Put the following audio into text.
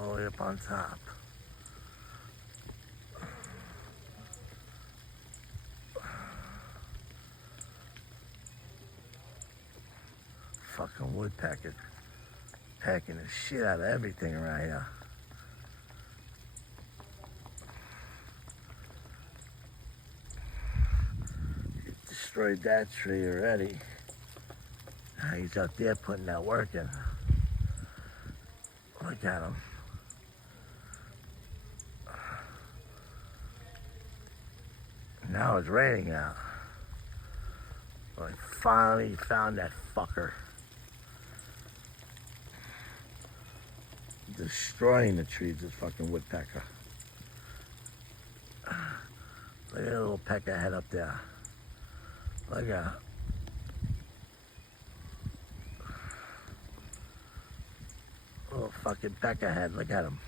all the way up on top. Fucking woodpecker. Pecking the shit out of everything around here. He's destroyed that tree already. Now he's up there putting that work in. Look at him. Now it's raining out. I finally found that fucker. Destroying the trees, this fucking woodpecker. Look at that little pecker head up there. Look at him. Little fucking pecker head, look at him.